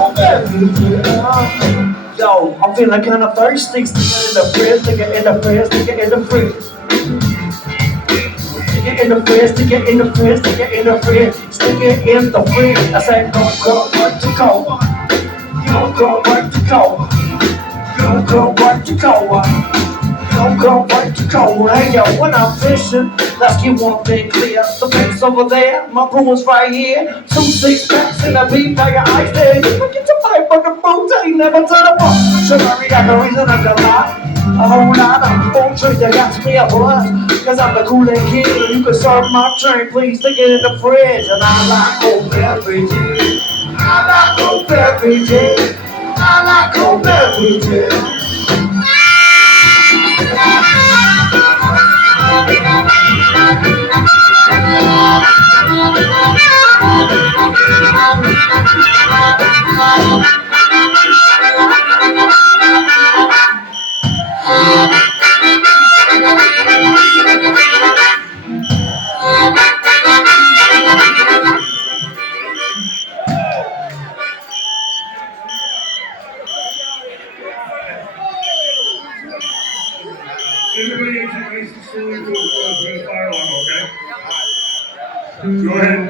cold beverages. Yo, I'm feeling kind of thirsty. Stick it in the fridge, stick it in the fridge, stick it in the fridge. Stick it in the fridge, stick it in the fridge, stick it in the fridge, stick it in the fridge. I said, go, work to go. Go, work to go. Go, work to go. Go, work to go. Hey, yo, when I'm fishing, let's keep one thing clear. The bank's over there, my brew's right here. 2 6-packs in a beef bag of ice there. You forget to fight, but the food ain't never to the bar. So I got the reason I got lot. A whole lot of phone trees that got me a buzz. Cause I'm the coolest kid, and you can serve my drink. Please stick it in the fridge. And I like cold beverages. I like cold beverages. I like cold beverages. Everybody exit nice and slowly to the fire alarm, okay? Go ahead.